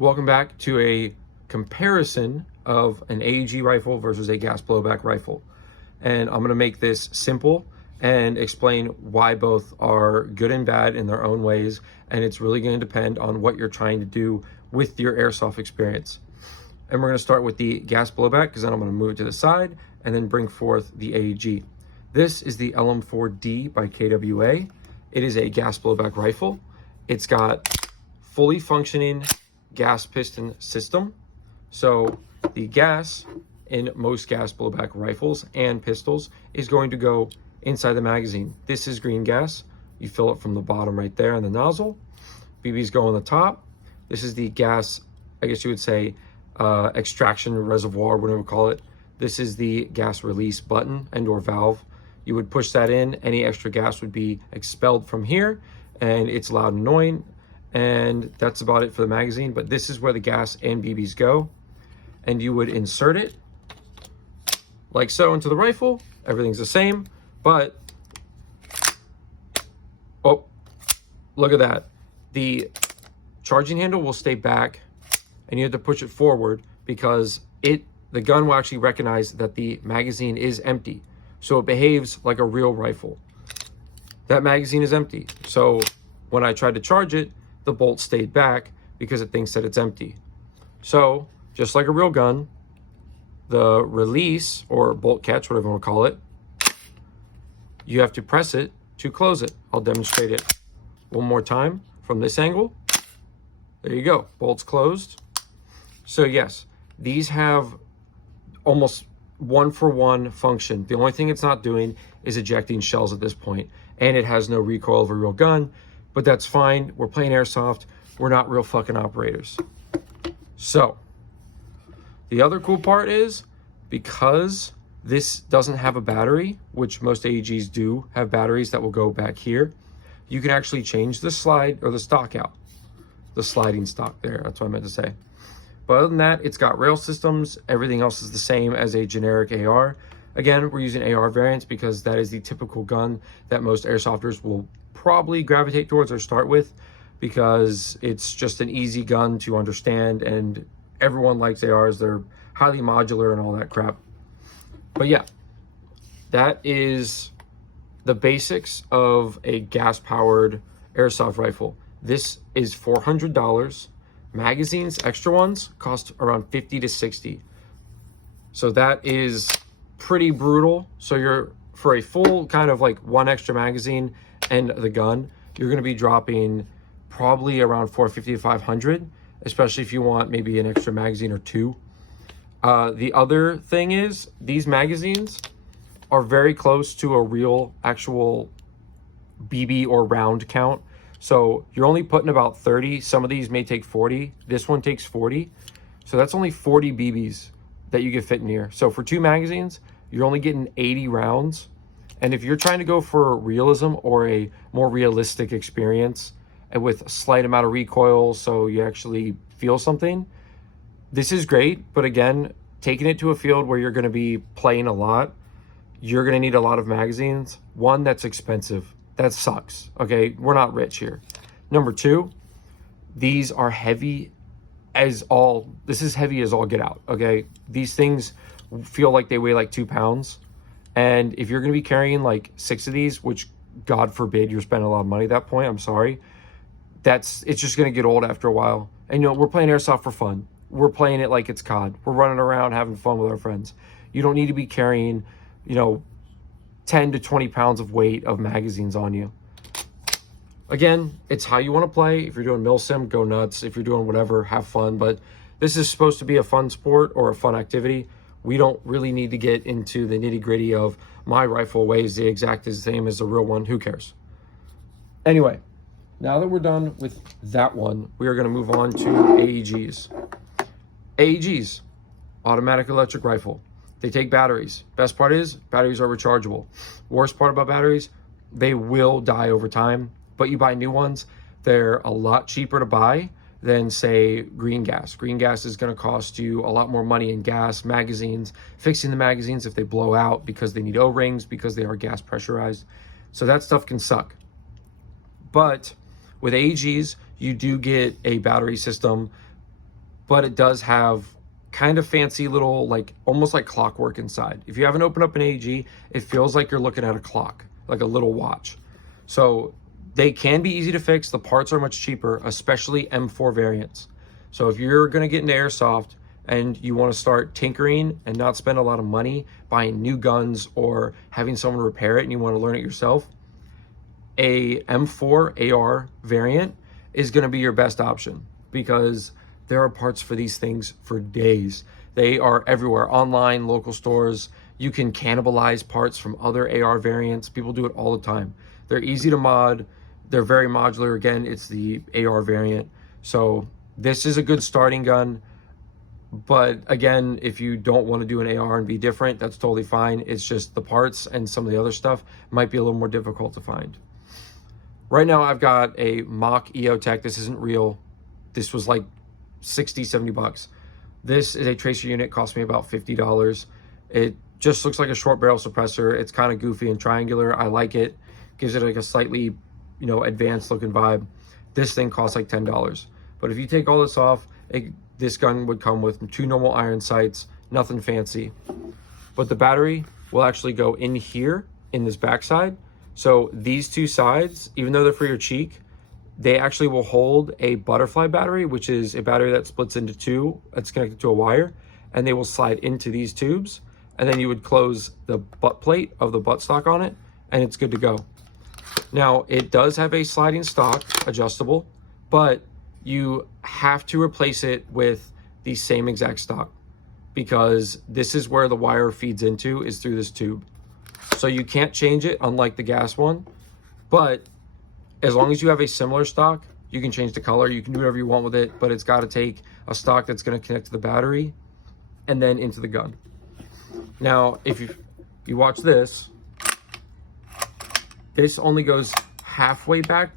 Welcome back to a comparison of an AEG rifle versus a gas blowback rifle. And I'm gonna make this simple and explain why both are good and bad in their own ways. And it's really gonna depend on what you're trying to do with your airsoft experience. And we're gonna start with the gas blowback, because then I'm gonna move it to the side and then bring forth the AEG. This is the LM4D by KWA. It is a gas blowback rifle. It's got fully functioning gas piston system. So the gas in most gas blowback rifles and pistols is going to go inside the magazine. This is green gas. You fill it from the bottom right there in the nozzle. BBs go on the top. This is the gas, I guess you would say, extraction reservoir, whatever we call it. This is the gas release button and or valve. You would push that in, any extra gas would be expelled from here, and it's loud and annoying. And that's about it for the magazine, but this is where the gas and BBs go. And you would insert it like so into the rifle. Everything's the same, but oh, look at that. The charging handle will stay back and you have to push it forward because the gun will actually recognize that the magazine is empty. So it behaves like a real rifle. That magazine is empty. So when I tried to charge it, the bolt stayed back because it thinks that it's empty. So just like a real gun, the release or bolt catch, whatever you want to call it, you have to press it to close it. I'll demonstrate it one more time from this angle. There you go, bolt's closed. So yes, these have almost one-for-one function. The only thing it's not doing is ejecting shells at this point, and it has no recoil of a real gun, but that's fine. We're playing airsoft. We're not real fucking operators. So the other cool part is, because this doesn't have a battery, which most AEGs do have batteries that will go back here, you can actually change the slide or the stock out. The sliding stock there, that's what I meant to say. But other than that, it's got rail systems. Everything else is the same as a generic AR. Again, we're using AR variants because that is the typical gun that most airsofters will probably gravitate towards or start with, because it's just an easy gun to understand and everyone likes ARs. They're highly modular and all that crap. But yeah, that is the basics of a gas-powered airsoft rifle. This is $400. Magazines, extra ones, cost around 50 to 60. So that is pretty brutal. So you're, for a full kind of like one extra magazine and the gun, you're going to be dropping probably around 450 to 500, especially if you want maybe an extra magazine or two. The other thing is, these magazines are very close to a real actual BB or round count. So you're only putting about 30. Some of these may take 40. This one takes 40. So that's only 40 BBs that you can fit in here. So for two magazines, you're only getting 80 rounds. And if you're trying to go for realism or a more realistic experience and with a slight amount of recoil so you actually feel something, this is great. But again, taking it to a field where you're going to be playing a lot, you're going to need a lot of magazines. One, that's expensive. That sucks, okay? We're not rich here. Number two, these are heavy as all, this is heavy as all get out, okay? These things feel like they weigh like 2 pounds. And if you're gonna be carrying like 6 of these, which God forbid you're spending a lot of money at that point, I'm sorry, it's just gonna get old after a while. And you know, we're playing airsoft for fun. We're playing it like it's COD. We're running around having fun with our friends. You don't need to be carrying, 10 to 20 pounds of weight of magazines on you. Again, it's how you want to play. If you're doing milsim, go nuts. If you're doing whatever, have fun. But this is supposed to be a fun sport or a fun activity. We don't really need to get into the nitty gritty of my rifle weighs the exact same as the real one. Who cares? Anyway, now that we're done with that one, we are going to move on to AEGs. AEGs, automatic electric rifle. They take batteries. Best part is batteries are rechargeable. Worst part about batteries, they will die over time, but you buy new ones, they're a lot cheaper to buy than say green gas. Green gas is going to cost you a lot more money in gas, magazines, fixing the magazines if they blow out because they need O-rings, because they are gas pressurized. So that stuff can suck. But with AEGs, you do get a battery system but it does have kind of fancy little, like almost like clockwork inside. If you haven't opened up an AEG, it feels like you're looking at a clock, like a little watch. So they can be easy to fix. The parts are much cheaper, especially M4 variants. So if you're going to get into airsoft and you want to start tinkering and not spend a lot of money buying new guns or having someone repair it and you want to learn it yourself, a M4 AR variant is going to be your best option, because there are parts for these things for days. They are everywhere, online, local stores. You can cannibalize parts from other AR variants. People do it all the time. They're easy to mod. They're very modular. Again, it's the AR variant. So this is a good starting gun. But again, if you don't want to do an AR and be different, that's totally fine. It's just the parts and some of the other stuff might be a little more difficult to find. Right now, I've got a mock EOTech. This isn't real. This was like 60, 70 bucks. This is a tracer unit, cost me about $50. It just looks like a short barrel suppressor. It's kind of goofy and triangular. I like it. Gives it like a slightly, advanced looking vibe. This thing costs like $10. But if you take all this off, this gun would come with 2 normal iron sights, nothing fancy. But the battery will actually go in here in this backside. So these 2 sides, even though they're for your cheek, they actually will hold a butterfly battery, which is a battery that splits into 2. It's connected to a wire, and they will slide into these tubes. And then you would close the butt plate of the buttstock on it, and it's good to go. Now, it does have a sliding stock, adjustable, but you have to replace it with the same exact stock, because this is where the wire feeds into, is through this tube. So you can't change it, unlike the gas one, but as long as you have a similar stock, you can change the color. You can do whatever you want with it, but it's got to take a stock that's going to connect to the battery and then into the gun. Now, if you watch this, this only goes halfway back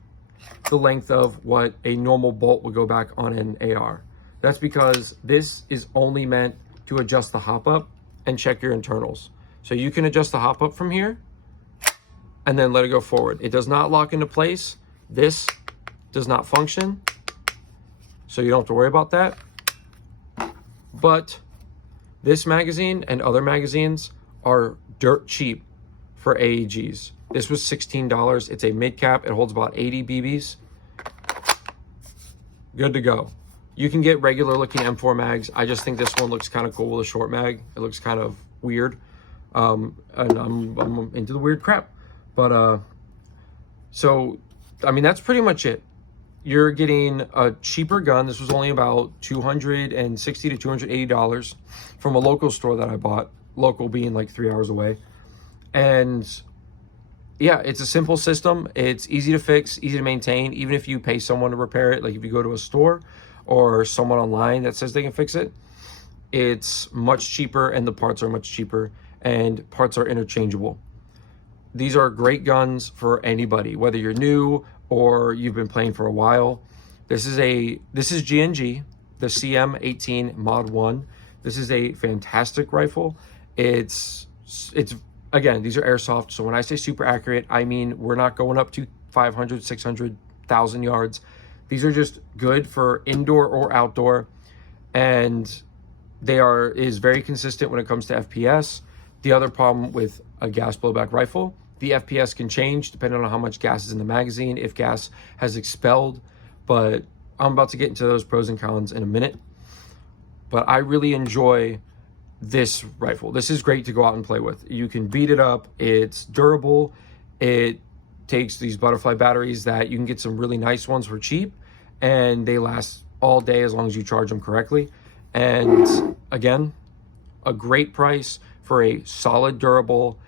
the length of what a normal bolt would go back on an AR. That's because this is only meant to adjust the hop up and check your internals. So you can adjust the hop up from here and then let it go forward. It does not lock into place. This does not function, so you don't have to worry about that. But this magazine and other magazines are dirt cheap for AEGs. This was $16. It's a mid cap. It holds about 80 BBs. Good to go. You can get regular looking M4 mags. I just think this one looks kind of cool with a short mag. It looks kind of weird. And I'm into the weird crap. But so I mean, that's pretty much it. You're getting a cheaper gun. This was only about $260 to $280 from a local store that I bought, local being like 3 hours away. And yeah, it's a simple system. It's easy to fix, easy to maintain, even if you pay someone to repair it. Like if you go to a store or someone online that says they can fix it, it's much cheaper and the parts are much cheaper and parts are interchangeable. These are great guns for anybody, whether you're new or you've been playing for a while. This is GNG, the CM18 Mod 1. This is a fantastic rifle. It's again, these are airsoft, so when I say super accurate, I mean we're not going up to 500, 600, 1,000 yards. These are just good for indoor or outdoor, and is very consistent when it comes to FPS. The other problem with a gas blowback rifle, the FPS can change depending on how much gas is in the magazine, if gas has expelled, but I'm about to get into those pros and cons in a minute. But I really enjoy this rifle. This is great to go out and play with. You can beat it up. It's durable. It takes these butterfly batteries that you can get some really nice ones for cheap, and they last all day as long as you charge them correctly. And again, a great price for a solid, durable,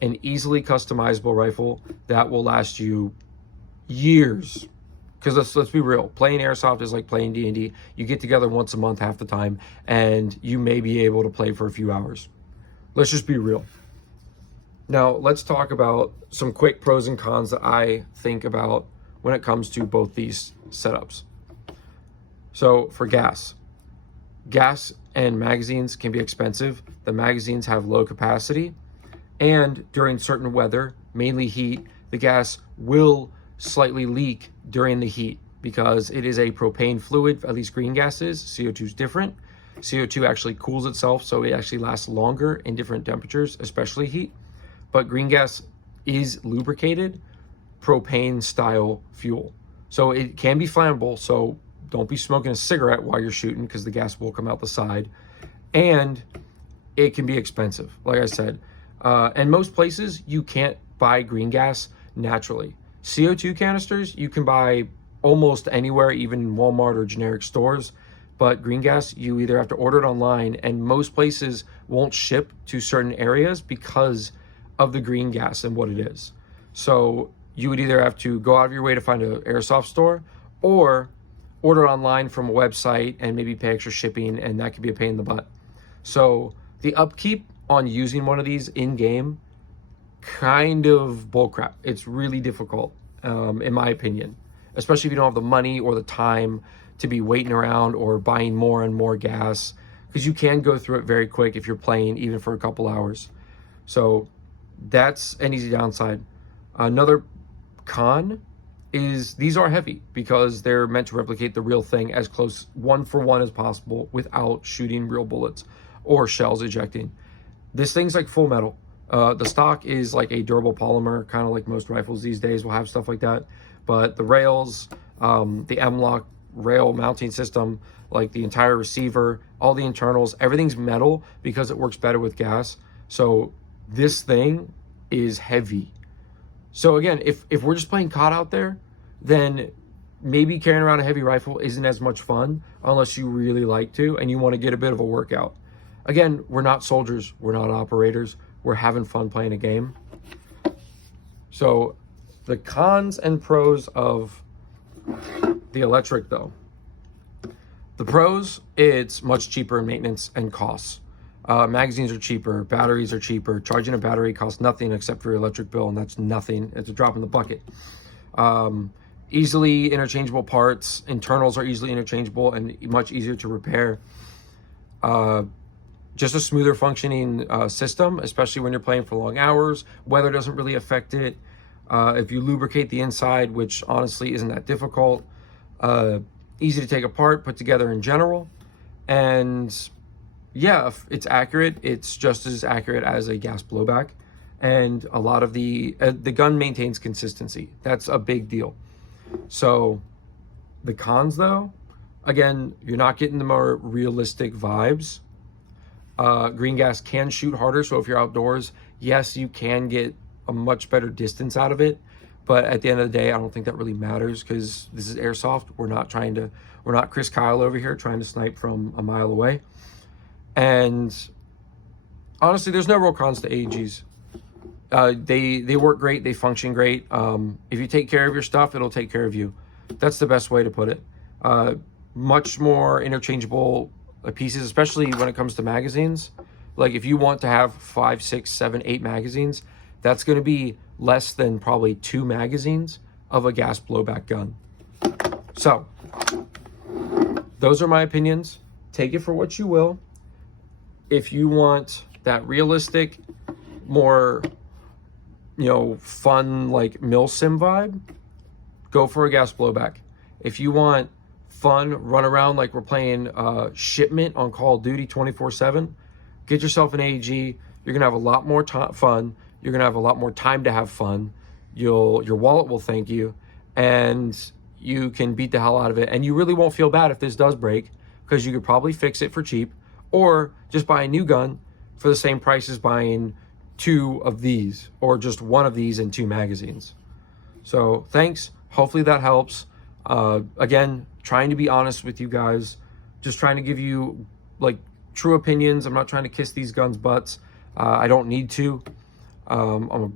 and easily customizable rifle that will last you years. Because let's be real, playing airsoft is like playing D&D. You get together once a month half the time, and you may be able to play for a few hours. Let's just be real. Now, let's talk about some quick pros and cons that I think about when it comes to both these setups. So for gas and magazines can be expensive. The magazines have low capacity, and during certain weather, mainly heat, the gas will slightly leak during the heat because it is a propane fluid, at least green gas is. CO2 is different. CO2 actually cools itself, so it actually lasts longer in different temperatures, especially heat. But green gas is lubricated propane style fuel. So it can be flammable, so don't be smoking a cigarette while you're shooting because the gas will come out the side. And it can be expensive, like I said. And most places, you can't buy green gas naturally. CO2 canisters, you can buy almost anywhere, even in Walmart or generic stores. But green gas, you either have to order it online, and most places won't ship to certain areas because of the green gas and what it is. So you would either have to go out of your way to find an airsoft store or order online from a website and maybe pay extra shipping, and that could be a pain in the butt. So the upkeep on using one of these in-game, kind of bullcrap. It's really difficult, in my opinion, especially if you don't have the money or the time to be waiting around or buying more and more gas, because you can go through it very quick if you're playing even for a couple hours. So that's an easy downside. Another con is these are heavy because they're meant to replicate the real thing as close one for one as possible without shooting real bullets or shells ejecting. This thing's like full metal. The stock is like a durable polymer, kind of like most rifles these days will have stuff like that. But the rails, the M-LOK rail mounting system, like the entire receiver, all the internals, everything's metal because it works better with gas. So this thing is heavy. So again, if we're just playing COD out there, then maybe carrying around a heavy rifle isn't as much fun unless you really like to and you want to get a bit of a workout. Again, we're not soldiers, we're not operators, we're having fun playing a game. So the cons and pros of the electric though. The pros, it's much cheaper in maintenance and costs. Magazines are cheaper, batteries are cheaper. Charging a battery costs nothing except for your electric bill, and that's nothing. It's a drop in the bucket. Easily interchangeable parts. Internals are easily interchangeable and much easier to repair. Just a smoother functioning system, especially when you're playing for long hours. Weather doesn't really affect it. If you lubricate the inside, which honestly isn't that difficult. Easy to take apart, put together in general. And yeah, if it's accurate, it's just as accurate as a gas blowback. And a lot of the gun maintains consistency. That's a big deal. So the cons though, again, you're not getting the more realistic vibes. Green gas can shoot harder. So if you're outdoors, yes, you can get a much better distance out of it. But at the end of the day, I don't think that really matters because this is airsoft. We're not Chris Kyle over here trying to snipe from a mile away. And honestly, there's no real cons to AEGs. They work great. They function great. If you take care of your stuff, it'll take care of you. That's the best way to put it. Much more interchangeable pieces, especially when it comes to magazines. Like if you want to have 5, 6, 7, 8 magazines, that's going to be less than probably 2 magazines of a gas blowback gun. So those are my opinions. Take it for what you will. If you want that realistic, more, fun, like milsim vibe, go for a gas blowback. If you want fun, run around like we're playing Shipment on Call of Duty 24/7, get yourself an AEG. You're going to have a lot more fun. You're going to have a lot more time to have fun. Your wallet will thank you, and you can beat the hell out of it. And you really won't feel bad if this does break because you could probably fix it for cheap or just buy a new gun for the same price as buying 2 of these or just 1 of these and 2 magazines. So thanks. Hopefully that helps. Again, trying to be honest with you guys, just trying to give you like true opinions. I'm not trying to kiss these guns' butts. I don't need to. I'm a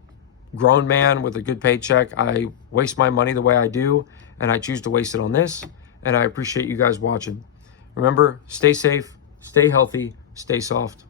grown man with a good paycheck. I waste my money the way I do, and I choose to waste it on this. And I appreciate you guys watching. Remember, stay safe, stay healthy, stay soft.